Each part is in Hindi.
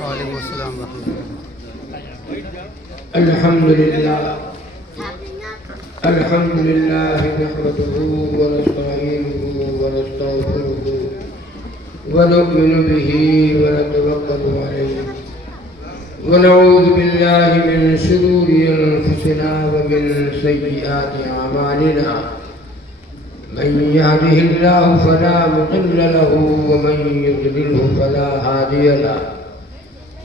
वालेकुम अस्सलाम अल्हम्दुलिल्लाह अल्हम्दुलिल्लाह नहमदुहु व नस्तईनुहु व नस्तगफिरुहु व नु'मिनु बिही व नतवक्कलु अलैहि व नऊज़ु बिल्लाहि मिन शुरूरि अनफुसिना व मिन सय्यिआति अमालिना मन यहदिहिल्लाहु फला मुदिल्ल लहु व मन युद्लिलहु फला हादिय लहु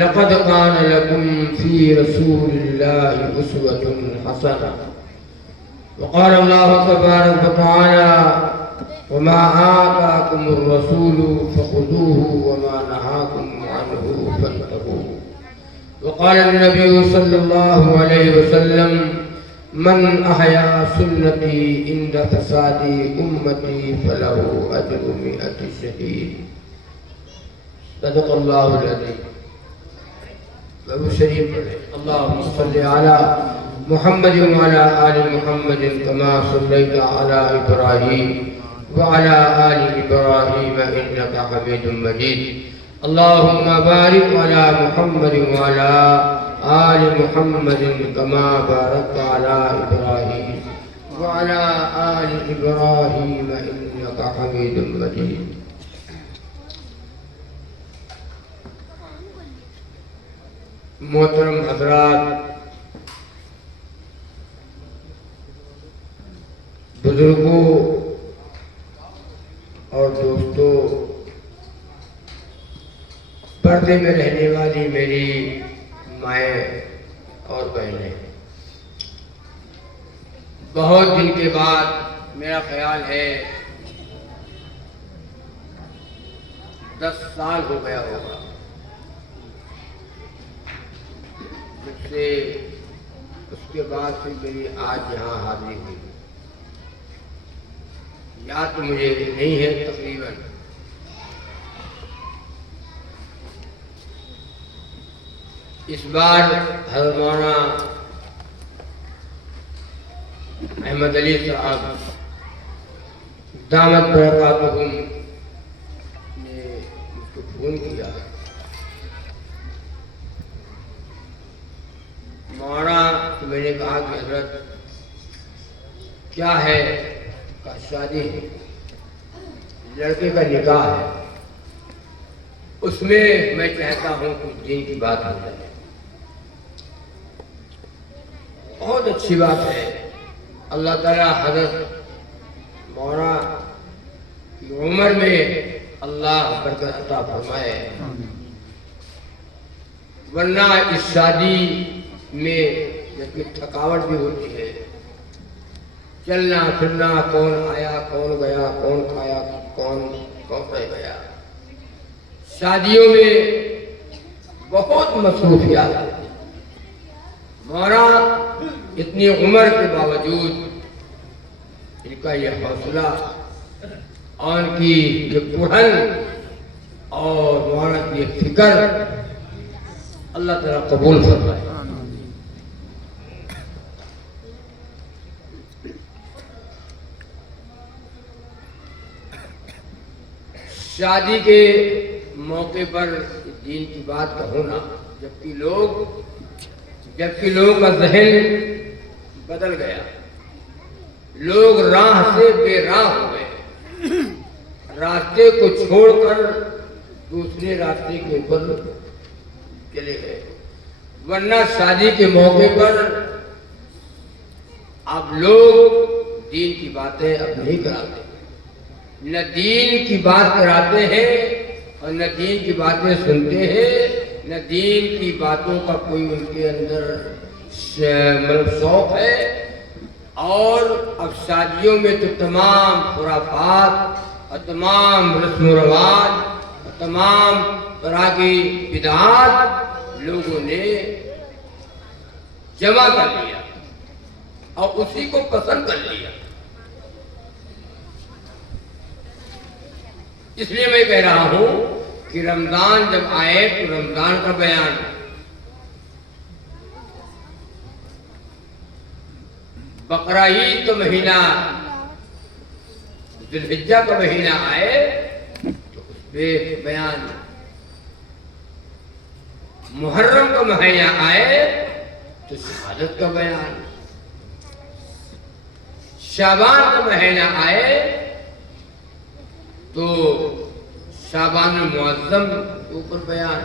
लक़द कान लकुम फ़ी रसूलिल्लाहि उसवतुन हसना वक़ाल अल्लाहु तबारक व तआला वमा आताकुमुर रसूलु फ़ख़ुज़ूहु वमा नहाकुम अन्हु फ़न्तहू वक़ाल नबी सल्लल्लाहु अलैहि वसल्लम मन अहया सुन्नती इंद फ़सादी उम्मती फ़लहु अज्रु मिअति शहीद सदक़ल्लाहुल अज़ीम अबू शरीफ अल्लाहुम्मा सल्लि अला मुहम्मद व अला आलि मुहम्मद कमा सल्लैता अला इब्राहीम व अला आलि इब्राहीम इन्नका हमीदुम मजीद अल्लाहुम्मा बारिक अला मुहम्मद व अला आलि मुहम्मद कमा बारकता अला इब्राहीम व अला आलि इब्राहीम इन्नका हमीदुम मजीद। मोहतरम हजरात, बुजुर्गों और दोस्तों, पर्दे में रहने वाली मेरी माएँ और बहनें, बहुत दिन के बाद मेरा ख्याल है 10 साल हो गया होगा से, उसके बाद फिर मेरी आज यहाँ हाजिरी हुई। याद तो मुझे नहीं है तकरीबन, इस बार हज़रत मौलाना अहमद अली साहब दामत बरकातुहुम ने मुझको फ़ोन किया। मौलाना तो मैंने कहा कि हजरत क्या है, का शादी है, लड़के का निकाह है, उसमें मैं चाहता हूँ कुछ दिन की बात हो जाए। बहुत अच्छी बात है, अल्लाह ताला हजरत मौलाना की उम्र में अल्लाह बरकत अता फरमाए, वरना इस शादी में जबकि थकावट भी होती है, चलना फिरना, कौन आया कौन गया, कौन खाया कौन रह गया, शादियों में बहुत मसरूफियात है। मौलाना इतनी उम्र के बावजूद इनका यह हौसला और इनकी ये कुहन और मौलाना की ये फिक्र अल्लाह ताला कबूल फरमाए। शादी के मौके पर दीन की बात का होना, जबकि लोगों का जहन बदल गया, लोग राह से बेराह हो गए, रास्ते को छोड़कर दूसरे रास्ते के ऊपर चले गए। वरना शादी के मौके पर अब लोग दीन की बातें अब नहीं कराते, न दीन की बात कराते हैं और न दीन की बातें सुनते हैं, न दीन की बातों का कोई उनके अंदर मतलब शौक है। और अब शादियों में तो तमाम खुराफात और तमाम रस्म रवाज और तमाम तरह की बिदआत लोगों ने जमा कर लिया और उसी को पसंद कर लिया। इसलिए मैं कह रहा हूं कि रमजान जब आए तो रमजान का बयान, बकरा ईद का महीना, जुल्हिज्जा का महीना आए तो उसमें बयान, मुहर्रम का महीना आए तो शहादत का बयान, शाबान का महीना आए तो शाबान मुअज्जम के ऊपर बयान,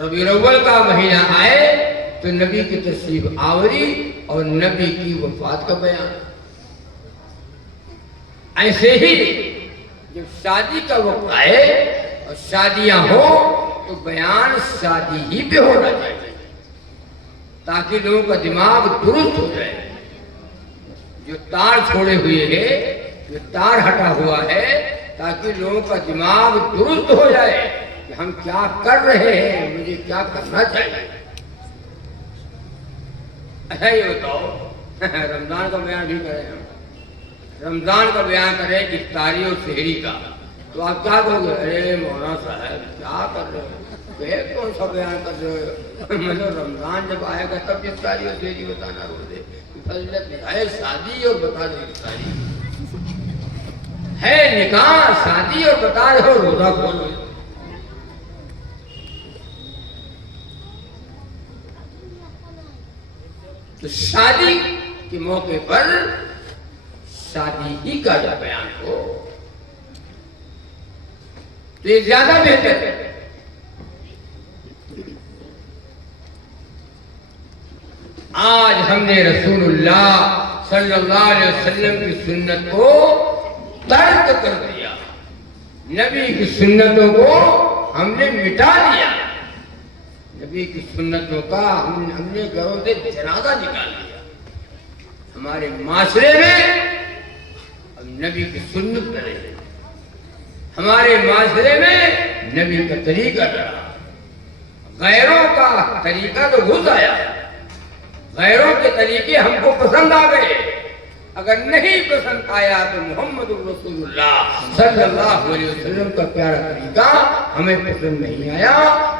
रबीउल अव्वल का महीना आए तो नबी की तशरीफ आवरी और नबी की वफात का बयान। ऐसे ही जब शादी का वक्त आए और शादियां हो तो बयान शादी ही पे होना चाहिए ताकि लोगों का दिमाग दुरुस्त हो जाए। जो तार छोड़े हुए है, जो तार हटा हुआ है, ताकि लोगों का दिमाग दुरुस्त हो जाए कि हम क्या कर रहे हैं, मुझे क्या करना चाहिए। अच्छा ये बताओ, रमजान का बयान भी करें हम, रमजान का बयान करें इफ्तारी और सेहरी का, तो आप क्या कहोगे? अरे मौलाना साहब क्या कर रहे हो, कौन सा बयान कर रहे हो? मतलब रमजान जब आएगा तब इफ्तारी और सेहरी बताना, रोजे है शादी और बता दो इफ्तारी, है निकाह शादी और बता दो रोजा खोलो। तो शादी के मौके पर शादी ही का जब बयान हो तो ये ज्यादा बेहतर है। आज हमने रसूलुल्लाह सल्लल्लाहु अलैहि वसल्लम की सुन्नत को तर्क कर दिया, नबी की सुन्नतों को हमने मिटा दिया, नबी की सुन्नतों का हमने घरों से जनाजा निकाल दिया। हमारे माशरे में अब नबी की सुन्नत नहीं, हमारे माशरे में नबी का तरीका रहा, गैरों का तरीका तो घुस आया, गैरों के तरीके हमको पसंद आ गए। अगर नहीं पसंद आया तो मोहम्मद रसूलुल्लाह सल्लल्लाहु अलैहि वसल्लम का प्यारा तरीका हमें पसंद नहीं आया।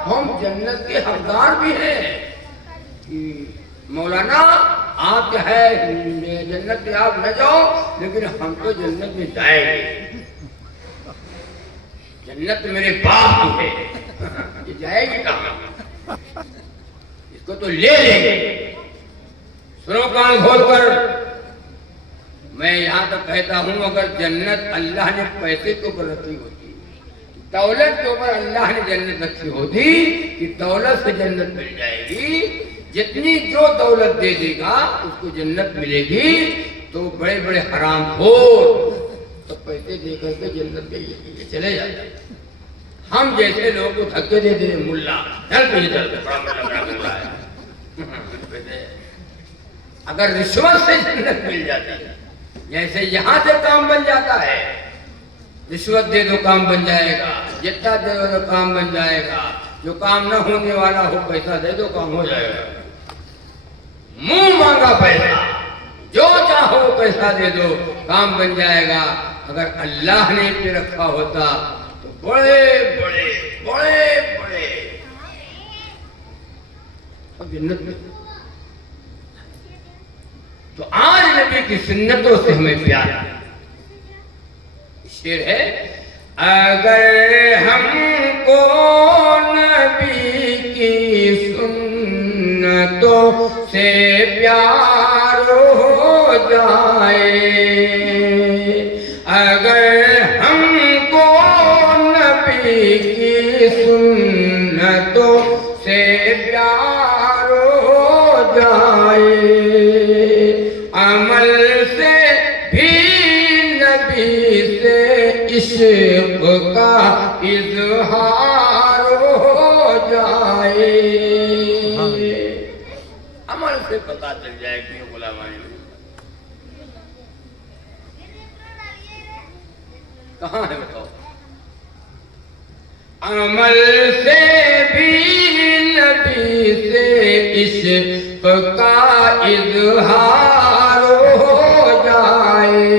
हम जन्नत के हकदार भी हैं कि मौलाना आप क्या है जन्नत में आप न जाओ, लेकिन हम तो जन्नत में जाएंगे, जन्नत मेरे बाप की है, ये जाएगी कहाँ, इसको तो ले लेंगे। सुनो कान खोलकर, मैं यहाँ तक कहता हूँ अगर जन्नत अल्लाह ने पैसे के ऊपर रखी होती, दौलत के ऊपर अल्लाह ने जन्नत रखी होती कि दौलत से जन्नत मिल जाएगी, जितनी जो दौलत दे देगा उसको जन्नत मिलेगी, तो बड़े बड़े हराम हो तो पैसे दे करके जन्नत में चले जाते। हम जैसे लोगों को धक्के दे दे, मुल्ला चल पे चल, बड़ा मुल्ला है। अगर रिश्वत से जन्नत मिल जाती है, जैसे यहां से काम बन जाता है, रिश्वत दे दो काम बन जाएगा, जितना दे दो काम बन जाएगा, जो काम न होने वाला हो पैसा दे दो काम हो जाएगा, मुंह मांगा पैसा, जो चाहो पैसा दे दो काम बन जाएगा। अगर अल्लाह ने पे रखा होता तो बड़े बड़े बड़े बड़े जन्नत में। तो आज नबी की सुन्नतों से हमें प्यार है। शेर है, अगर हमको नबी की सुन्नतों से प्यार हो जाए, अगर हमको नबी की सुन्नतों से प्यार हो जाए, अमल से भी नबी से इश्क का इजहार हो जाए। अमल से पता चल जाए कि ये गुलाम आए कहाँ है बताओ। अमल से भी नबी से इश्क का इजहार हो जाए।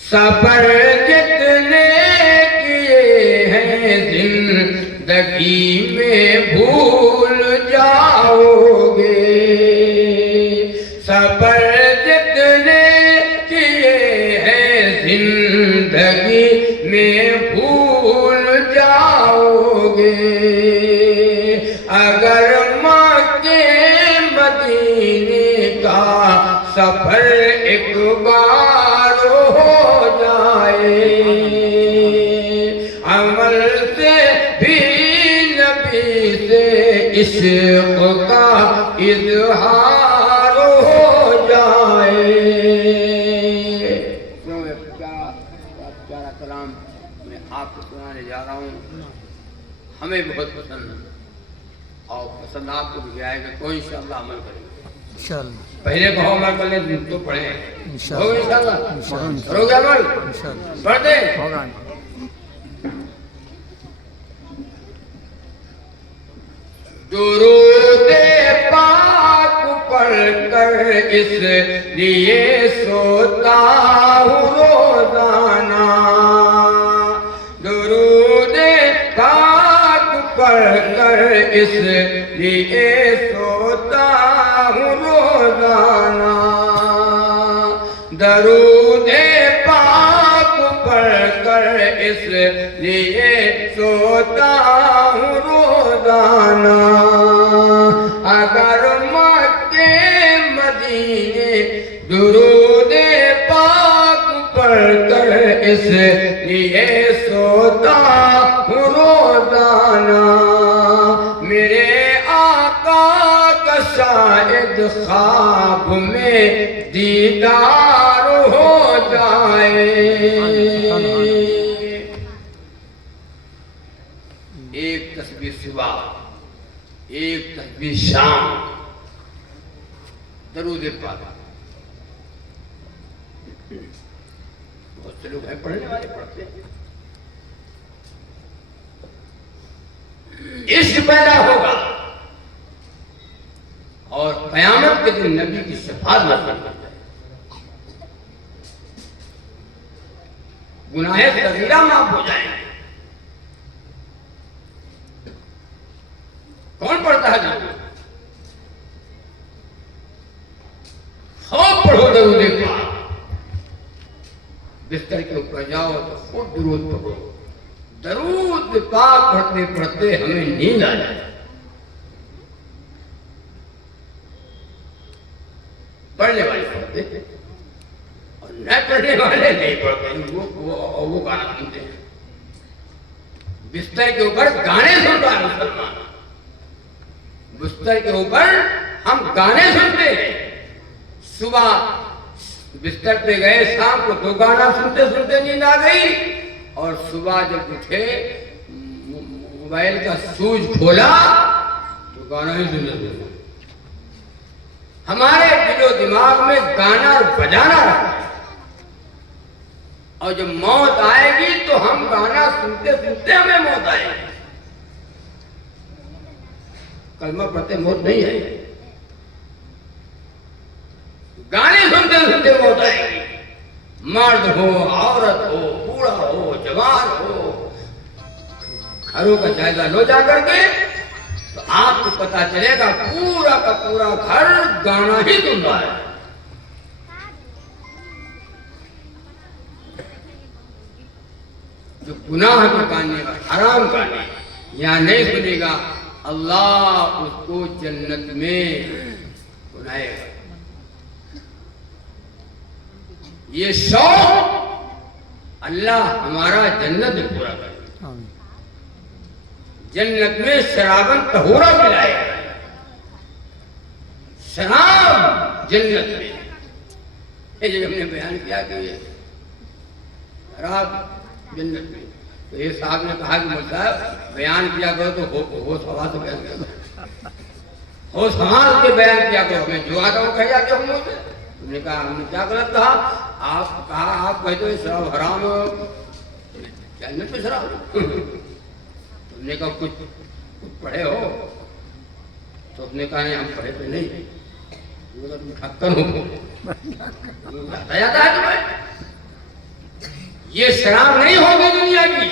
सफर जितने किए हैं जिंदगी में भूल जाओगे। सफर जितने किए हैं जिंदगी में भूल जाओगे। अगर मक्के मदीने का सफर एक बार हो जाए। अमल से भी नबी से इश्क का इजहार हो जाए। प्यारा कलाम मैं आपको सुनाने जा रहा हूँ। हमें बहुत पसंद और पसंद आपको भी आएगा तो इंशाअल्लाह अमल करेंगे। पहले कहो अमल कर ले तो पढ़े इंशाअल्लाह करोगे अमल पढ़ दे। दुरूद पाक पढ़कर इसलिए सोता हूँ रोजाना। दुरूद पाक पढ़कर इसलिए सोता हूँ रोजाना। दरूद पाक पढ़कर इसलिए सोता हूँ रोजाना। अगर मक्के मदीने दुरूद पाक पढ़कर इसलिए सोता हूँ रोजाना। मेरे आका का शायद ख्वाब में दीदार हो जाए। एक तस्बीह सुबह एक तस्बीह शाम दरूद पाक। बहुत से लोग हैं पढ़ने वाले पढ़ते हैं। इश्क पैदा होगा और क़यामत के दिन नबी की शफाअत नसीब हो जाए। गुनाहे सगीरा माफ हो जाएंगे। कौन पढ़ता है दरूद? खूब पढ़ो दरूद पाक। बिस्तर के ऊपर जाओ तो खूब दरूद पढ़ो। दरूद पाक पढ़ते पढ़ते हमें नींद आ जाए। पढ़ने वाले पढ़ते और न पढ़ने वाले नहीं पढ़ते। वो गाना सुनते हैं। बिस्तर के ऊपर गाने सुनता है मुसलमान। बिस्तर के ऊपर हम गाने सुनते हैं। सुबह बिस्तर पे गए, शाम को तो गाना सुनते सुनते नींद आ गई और सुबह जब उठे मोबाइल का स्विच खोला तो गाना ही सुनते सुनते। हमारे दिलो दिमाग में गाना और बजाना रखा है और जब मौत आएगी तो हम गाना सुनते सुनते हमें मौत आएगी। कलमा पढ़ते मौत नहीं है, गाने सुनते सुनते मौत आएगी। मर्द हो, औरत हो, बूढ़ा हो, जवान हो, घरों का जायजा लो जा करके तो आपको पता चलेगा पूरा का पूरा घर गाना ही सुन रहा है। जो गुनाह के गाने का हराम गाने यहाँ नहीं सुनेगा, अल्लाह उसको जन्नत में बुलाएगा। ये शौक अल्लाह हमारा जन्नत में पूरा करे। जन्नत में शराबन तहूरा पिलाएगा। शराब जन्नत में। ये जब हमने बयान किया कि ये शराब जन्नत में, तो ये साहब ने कहा कि मतलब बयान किया करो तो होश हवास से बयान करो, होश हवास के बयान किया करो। हमें जो आता वो कह जाते हम मुझसे। हमने कहा हमने क्या गलत कहा? आप कहा आप कहते हो शराब हराम, जन्नत में शराब। तुमने कहा कुछ पढ़े हो? तो उसने कहा नहीं हम पढ़े तो नहीं। तुम ठक्कर हो, जाता है तुम्हें। ये शराब नहीं होगी दुनिया की,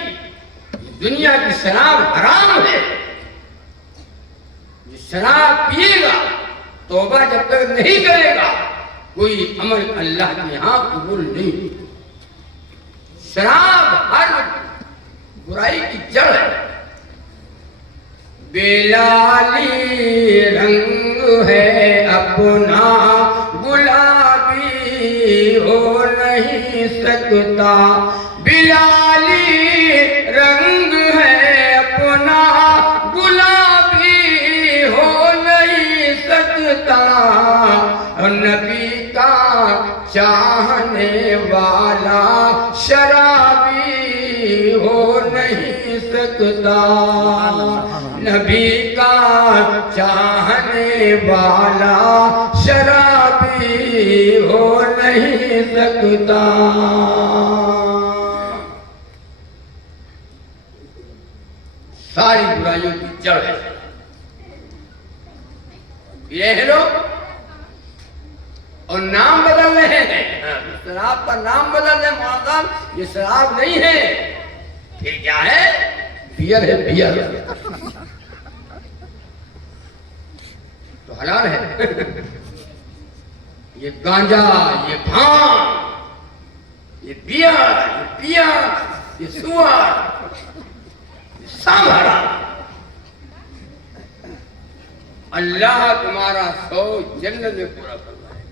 दुनिया की शराब हराम है। जो शराब पिएगा, तौबा जब तक नहीं करेगा, कोई अमल अल्लाह के यहाँ कबूल नहीं। शराब हर बुराई की जड़ है। बेलाली रंग है अपना गुलाबी हो नहीं सकता। बिलाली रंग है अपना गुलाबी हो नहीं सकता। नबी का चाहने वाला शराबी हो नहीं सकता। नबी का चाहने वाला शराबी हो नहीं सकता। सारी बुराइयों की जड़ है ये लोग, और नाम बदल रहे हैं। शराब का नाम बदल रहे मौलाना, ये शराब नहीं है, फिर क्या है? बियर है, बियर तो हलाल है। ये गांजा, ये भांग, ये बियर, ये पियर, ये सुअर, ये सब हराम। अल्लाह तुम्हारा सौ जन्नत में पूरा करना है।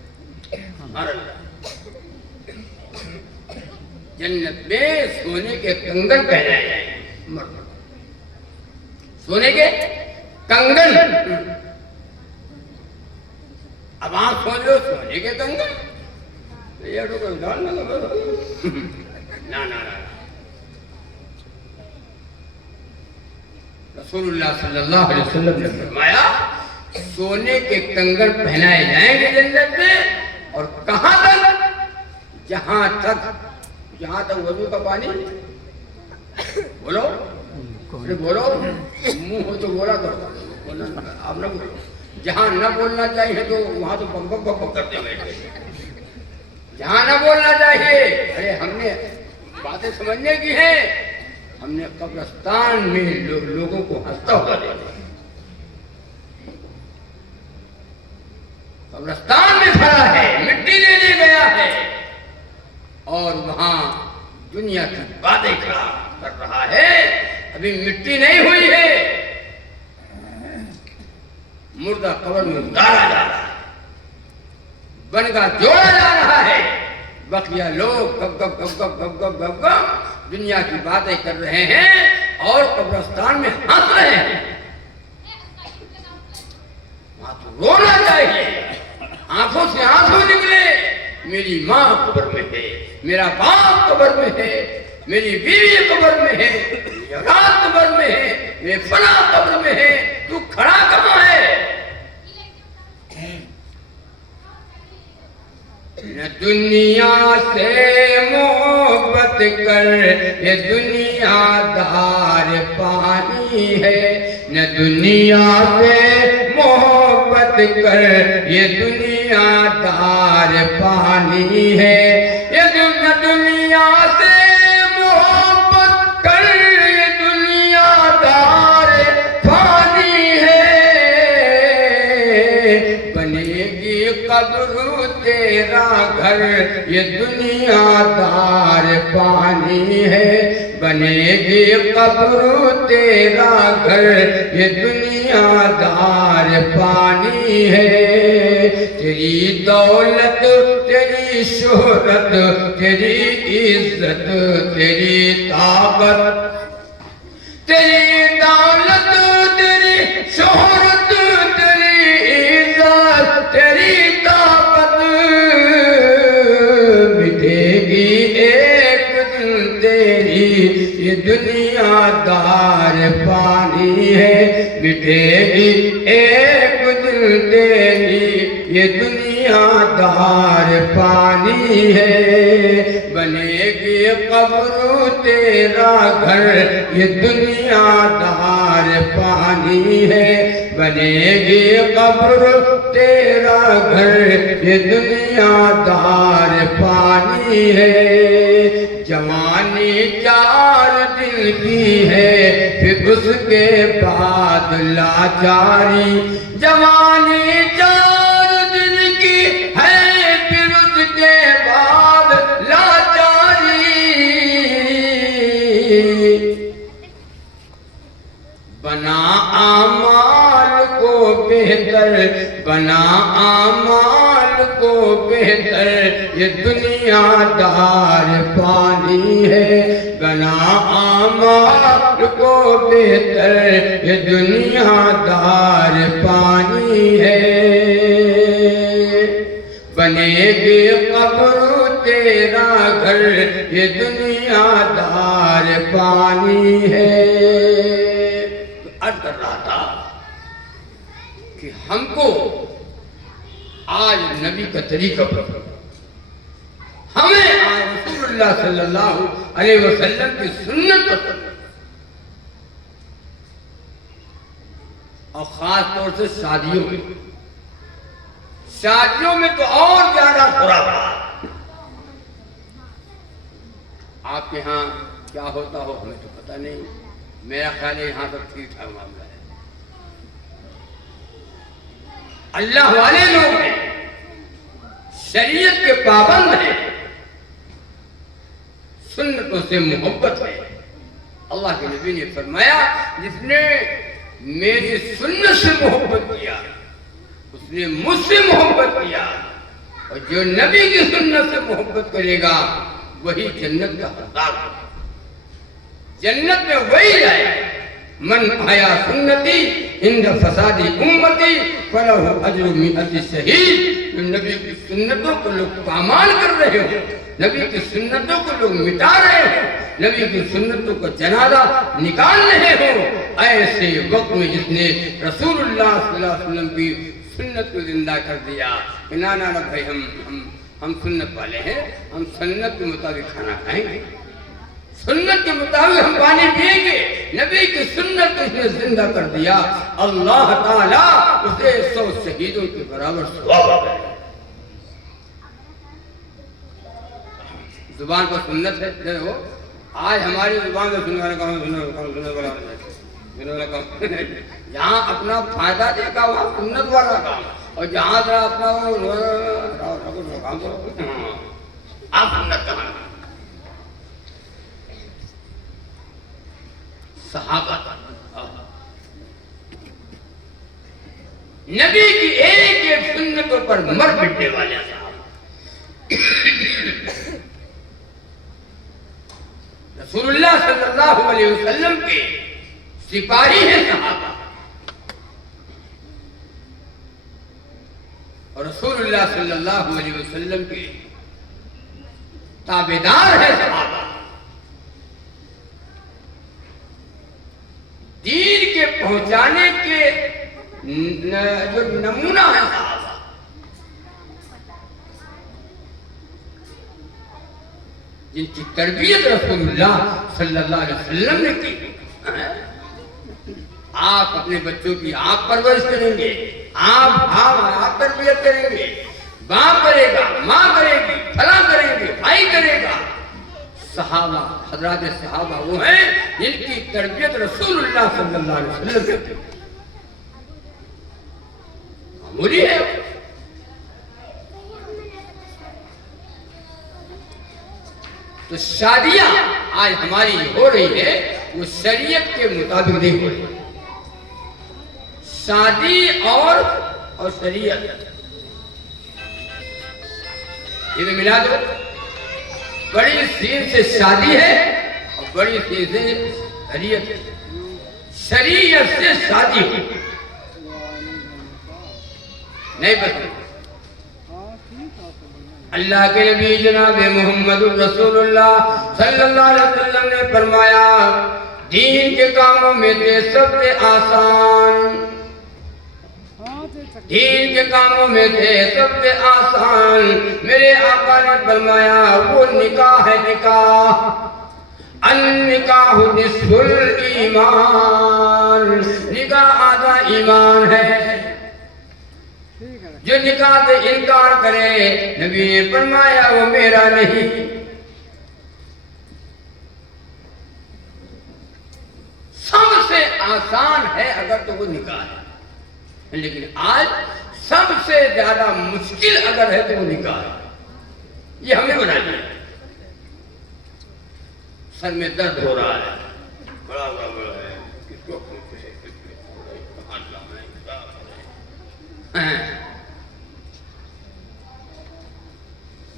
जन्नत में सोने के कंगन पहनाए जाएंगे, सोने के कंगन। अब आप सोच लो सोने के कंगन, ये तो कोई डाल ना ना ना। रसूलुल्लाह सल्लल्लाहु अलैहि वसल्लम ने फरमाया सोने के कंगन पहनाए जाएंगे जन्नत में। और कहां तक? जहां तक वजू का पानी। बोलो बोलो, मुंह हो तो बोला करो, आप ना बोलो। जहां न बोलना चाहिए तो वहां तो बक करते बैठे। जहां न बोलना चाहिए, अरे हमने बातें समझने की है। हमने कब्रिस्तान में लोगों को हंसता हुआ देखा। कब्रिस्तान में खड़ा है, मिट्टी लेने गया है, और वहां दुनिया की बातें कर रहा है। अभी मिट्टी नहीं हुई है, मुर्दा कब्र में उतारा जा रहा है, बनगा जोड़ा जा रहा है। बकिया लोग गप गप गप गप गप गप गप गप दुनिया की बातें कर रहे हैं और कब्रिस्तान में हंस रहे हैं। वहां तो रोना चाहिए, आंखों से आंसू निकले। मेरी माँ कब्र में है, मेरा बाप कब्र में है, मेरी बीवी कब्र में है, मेरी औलाद कब्र में है, मेरे फला कब्र में है, तू खड़ा कहाँ है? न दुनिया से मोहब्बत कर, ये दुनियादार पानी है। न दुनिया से मोहब्बत कर, ये दुनियादार पानी है। ये दुनिया से मोहब्बत कर, ये दुनियादार पानी है। बनेगी कब्र तेरा घर, ये दुनियादार पानी है। बनेगी कब्र तेरा घर, ये दुनियादार पानी है। तेरी दौलत, तेरी शोहरत, तेरी इज्जत, तेरी ताकत, तेरी दौलत, तेरी शोहरत, तेरी इज्जत, बनेगी एक दिन तेरी ये दुनियादार पानी है, बनेगी कब्र तेरा घर ये दुनियादार पानी है, बनेगी कब्र तेरा घर ये दुनियादार पानी है। जवानी 4 दिन की है फिर उसके बाद लाचारी, जवानी 4 दिन की है फिर उसके बाद लाचारी। बना आमाल को बेहतर, बना आमाल को बेहतर ये दुनियादार पानी है, बना आमाल को बेहतर ये दुनियादार पानी है। बनेगी कब्र तेरा घर ये दुनियादार पानी है। अर्ज कर रहा था कि हमको आज नबी का तरीका पता, हमें आज रसूलुल्लाह सल्लल्लाहु अलैहि वसल्लम की सुन्नत पसंद, और खास तौर से शादियों में तो और ज्यादा खुराफात। आपके यहाँ क्या होता हो हमें तो पता नहीं, मेरा ख्याल है यहाँ तक ठीक ठाक मामला है। अल्लाह वाले लोग हैं, शरीयत के पाबंद हैं, सुन्नतों से मोहब्बत है। अल्लाह के नबी ने फरमाया जिसने मेरी सुन्नत से मोहब्बत किया उसने मुझसे मोहब्बत किया, और जो नबी की सुन्नत से मोहब्बत करेगा वही जन्नत का हकदार है, जन्नत में वही जाए। मन आया सुन्नती इंद फसादी उम्मती फलहु अज्रु मिअति शहीद। नबी की सुन्नतों को लोग पामाल कर रहे हो, नबी की सुन्नतों को लोग मिटा रहे हो, नबी की सुन्नतों को जनाजा निकाल रहे हो, ऐसे वक्त में जिसने रसूलुल्लाह सल्लल्लाहु अलैहि वसल्लम की सुन्नत को जिंदा कर दिया कि ना ना ना भाई हम सुन्नत वाले हैं, हम सुन्नत के मुताबिक खाना खाएंगे, सुन्नत के मुताबिक हम पानी पिएंगे। नबी की सुन्नत को इसने जिंदा कर दिया, अल्लाह ताला उसे 100 शहीदों के बराबर सवाब देगा। जुबान पर सुन्नत है, देखो आज हमारी जुबान में सुनने वाला काम, जहाँ अपना फायदा देखा वहाँ सुन्नत वाला काम, और जहाँ जरा अपना काम करो आप सुन्नत का। सहाबा नबी की एक एक सुन्नतों पर मर मिटने वाले रसूलुल्लाह सल्लल्लाहु अलैहि वसल्लम के सिपाही हैं सहाबा, और रसूलुल्लाह सल्लल्लाहु अलैहि वसल्लम के ताबेदार हैं सहाबा। दीन के पहुंचाने के जो नमूना है सहाबा, जिनकी तरबियत रसूलुल्लाह सल्लल्लाहु अलैहि वसल्लम ने की। आप अपने बच्चों की आप परवरिश करेंगे, आप तरबियत करेंगे, बाप करेगा, माँ करेगी, फला करेंगे, भाई करेगा। सहाबा हजरात सहाबा वो हैं जिनकी तरबियत रसूलुल्लाह सल्लल्लाहु अलैहि वसल्लम करते हैं। मामूली है। तो शादियां आज हमारी हो रही है वो शरीयत के मुताबिक नहीं हो रही। शादी और शरीयत ये भी मिला दो। बड़ी सीन से शादी है और बड़ी सीन से शरीयत है। शरीयत से शादी हो नहीं पसंद। अल्लाह के नबी जनाब मोहम्मद रसूलुल्लाह सल्लल्लाहु अलैहि वसल्लम ने फरमाया दीन के कामों में से सबसे आसान दीन के कामों में से सबसे आसान मेरे आका ने फरमाया वो निकाह है। निकाह अन-निकाह निस्फुल ईमान, निकाह आधा ईमान है। जो निकाह से इनकार करे नबी ने फरमाया वो मेरा नहीं। सबसे आसान है अगर तो वो निकाह है, लेकिन आज सबसे ज्यादा मुश्किल अगर है तो वो निकाह है। ये हमने बना लिया। सर में दर्द हो रहा है, बड़ा बड़ा है, किसको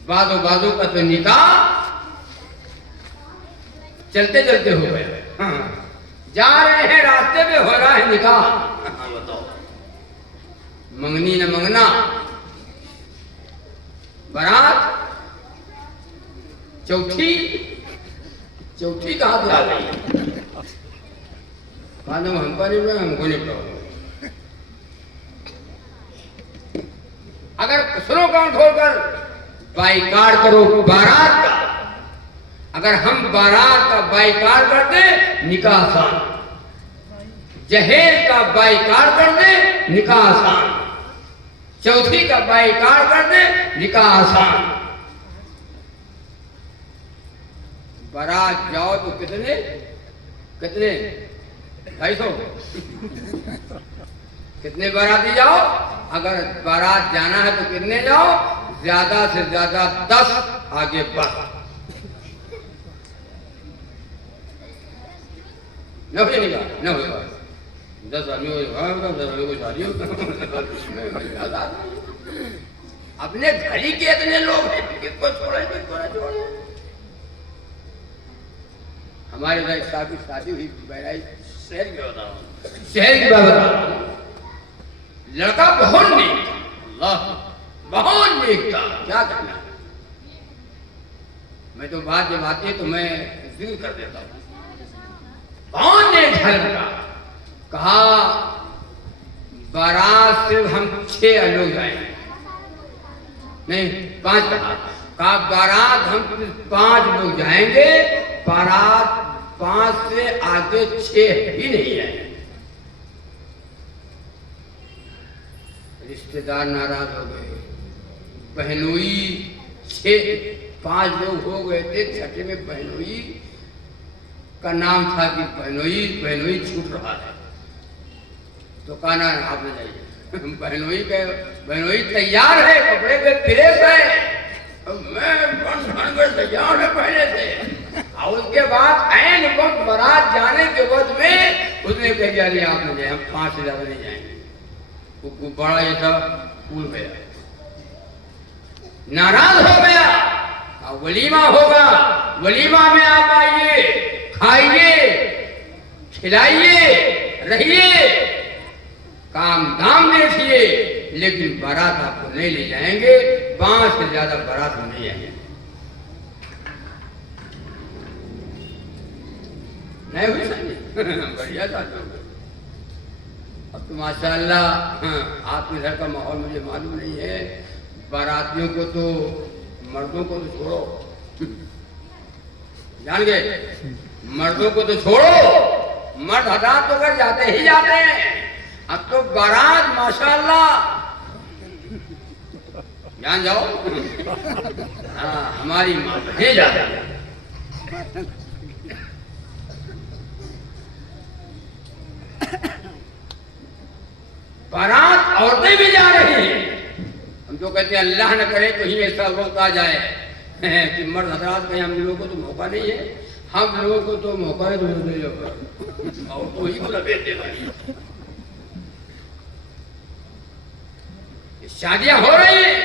बादो का तो निकाह चलते चलते हो गए। हाँ, जा रहे हैं रास्ते पे हो रहा है निकाह। हाँ, बताओ, मंगनी न मंगना, बारात, चौथी कहाँ से आ गई? हमको नहीं पड़ा, हमको नहीं पड़ा। अगर सुनो कान खोलकर, बाइकाट करो बारात का। अगर हम बारात का बाइकाट कर दे निकाह आसान, जहेज का बाइकाट कर दे निकाह आसान, चौथी का बाइकाट कर दे निकाह आसान। बारात जाओ तो कितने 250 कितने बाराती जाओ? अगर बारात जाना है तो कितने जाओ? ज्यादा से ज्यादा 10, आगे 10। न हो जाएगा, न होगा 10 आदमी को शादी हो। अपने घर ही के इतने लोग हैं, किसको छोड़े किसको न छोड़े। हमारे भाई साहब की शादी हुई बहराइच, शहर की बात बताऊं। लड़का बहुत नेक था, बहुत नेक था, क्या कहना। मैं तो बात जब आती है तो मैं जिक्र कर देता हूँ। बहुत नेक घर का। कहा बारात सिर्फ हम 6 लोग जाएंगे, नहीं 5 कहा बारात हम 5 लोग जाएंगे। बारात 5 से आगे 6 ही नहीं जाएंगे। रिश्तेदार नाराज हो गए। बहनोई 5 लोग हो गए थे, छठे में बहनोई का नाम था कि बहनोई छूट रहा है, तो कहना आपने जाइए। बहनोई तैयार है, कपड़े पे प्रेस है, मैं बन तैयार है पहले से। और उसके बाद ऐन वक्त बारात जाने के वक्त में उसने कह दिया नहीं आप नहीं जाए, हम 5 से ज्यादा नहीं जाएंगे। वो बड़ा ये सब भूल गया, नाराज हो गया। अब वलीमा होगा, वलीमा में आप आइए, खाइए, खिलाइए, रहिए, काम धाम देखिए, लेकिन बारात आपको नहीं ले जाएंगे। 5 से ज्यादा बारात हम नहीं आएंगे। नहीं हुई बढ़िया था। अब तो माशाअल्लाह आपके घर का माहौल मुझे मालूम नहीं है। बारातियों को तो, मर्दों को तो छोड़ो, जान गए, मर्दों को तो छोड़ो, मर्द हज़ार तो घर जाते ही जाते हैं। अब तो बारात माशाअल्लाह जान जाओ। हाँ, हमारी माँ ही जाती है। बारात औरतें भी जा रही हैं। हम तो कहते हैं अल्लाह न करे कहीं ऐसा वक्त आ जाए कि मर्द हजरात कहीं हम लोगों को तो मौका नहीं है, हम लोगों को तो मौका है तो और तो ही को लपेटे भाई। शादियां हो रही हैं,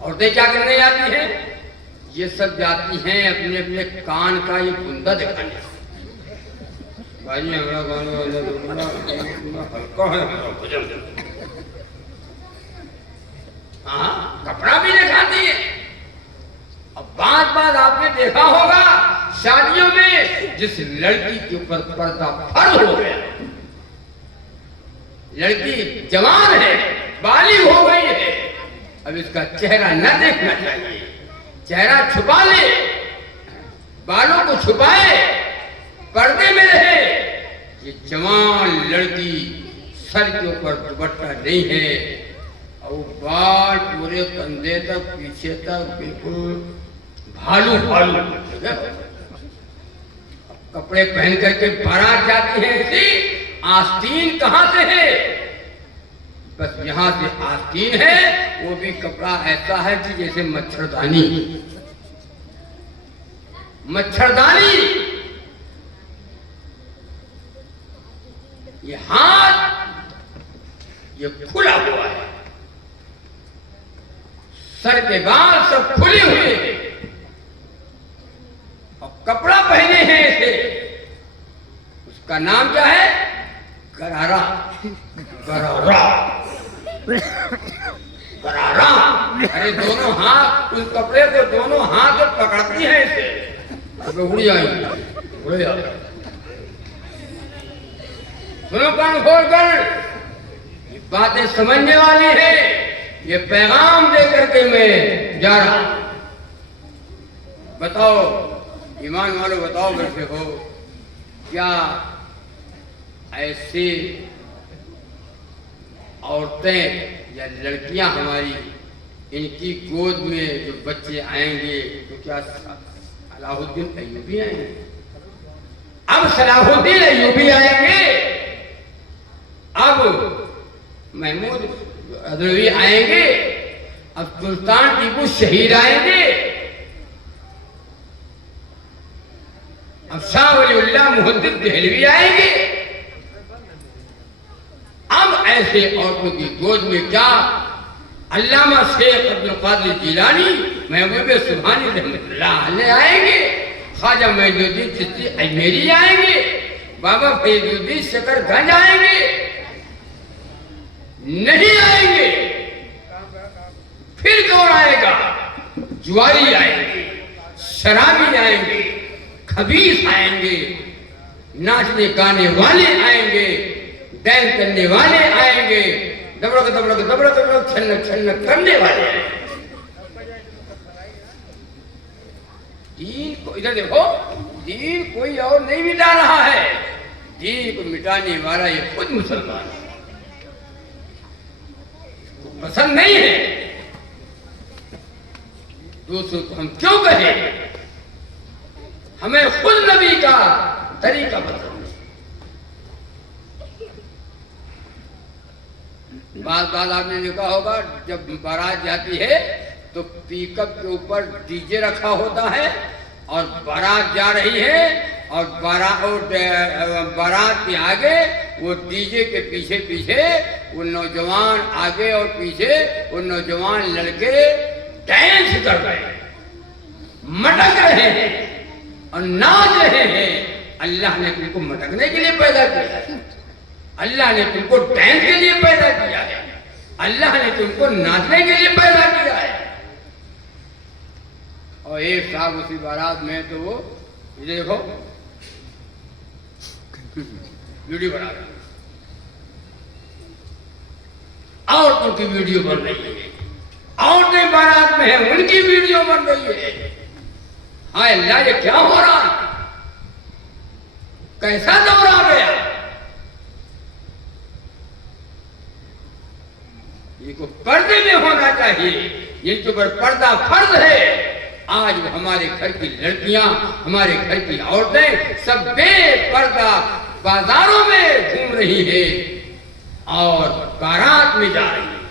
औरतें क्या करने जाती हैं? ये सब जाती हैं अपने अपने कान का ये कुंदा दिखाने। भाई हमारा गाना हल्का है, हाँ, कपड़ा भी दिखाती है। अब बात आपने देखा होगा शादियों में जिस लड़की के ऊपर पर्दा फर्ज हो गया, लड़की जवान है, बालिग हो गई है, अब इसका चेहरा न देखना चाहिए, चेहरा छुपा ले, बालों को छुपाए, पर्दे में रहे। ये जवान लड़की सर के ऊपर दुपट्टा नहीं है और बाल पूरे कंधे तक पीछे तक बिल्कुल भालू भालू, कपड़े पहन करके बारात जाती है, ऐसी आस्तीन कहां से है? बस यहां से आस्तीन है, वो भी कपड़ा ऐसा है कि जैसे मच्छरदानी, मच्छरदानी। ये हाथ ये खुला हुआ है, सर के बाल सब खुले हुए हैं और कपड़ा पहने हैं ऐसे। उसका नाम क्या है? गरारा, गरारा, गरारा। अरे दोनों हाथ उस कपड़े को दोनों हाथ से पकड़ती हैं ऐसे, उड़ जाएंगे, उड़ जाएंगे। सुनो कान खोल कर, ये बातें समझने वाली है, ये पैगाम दे करके मैं जा रहा हूं। बताओ ईमान वालों, बताओ बैठे हो, क्या ऐसी औरतें या लड़कियां हमारी, इनकी गोद में जो बच्चे आएंगे तो क्या सलाहुद्दीन अय्यूबी आएंगे? अब सलाहुद्दीन अय्यूबी आएंगे, अब महमूद अदरवी आएंगे, अब सुल्तान टीपू शहीद आएंगे, अब शाह वलीउल्लाह मुहद्दिस देहलवी आएंगे। अब ऐसे औरतों की गोद में क्या अल्लामा शेख अब्दुल कादिर जिलानी, महबूब सुभानी रहमतुल्लाह अलैह आएंगे, ख्वाजा मोइनुद्दीन चिश्ती अजमेरी आएंगे, बाबा फरीदुद्दीन शकरगंज आएंगे? नहीं आएंगे। फिर कौन आएगा? जुआरी आएंगे, शराबी आएंगे, खबीस आएंगे, नाचने गाने वाले आएंगे, डांस करने वाले आएंगे, दबड़क दबड़क दबड़क दबड़क छन्नक छन्नक करने वाले आएंगे। दीन को इधर देखो, दीन कोई और नहीं मिटा रहा है, दीन को मिटाने वाला ये खुद मुसलमान है। पसंद नहीं है दूसरों को हम क्यों कहें? हमें खुद नबी का तरीका पसंद है। बात आपने देखा होगा, जब बारात जाती है तो पिकअप के ऊपर डीजे रखा होता है और बारात जा रही है और बारात के आगे वो डीजे के पीछे पीछे वो नौजवान आगे और पीछे वो नौजवान लड़के डांस कर रहे हैं, मटक रहे हैं और नाच रहे हैं। अल्लाह ने तुमको मटकने के लिए पैदा किया है, अल्लाह ने तुमको डांस के लिए पैदा किया है, अल्लाह ने तुमको नाचने के लिए पैदा किया है। और एक साहब उसी बारात में तो वो ये देखो वीडियो बना रहे, औरतों की वीडियो बन रही है, औरतें बारात में है उनकी वीडियो बन रही है। हाय अल्लाह, ये क्या हो रहा है? कैसा दौर आ गया? इनको पर्दे में होना चाहिए, इनके ऊपर पर्दा फर्ज है। आज हमारे घर की लड़कियां, हमारे घर की औरतें सब बेपर्दा बाजारों में घूम रही है और बारात में जा रही है।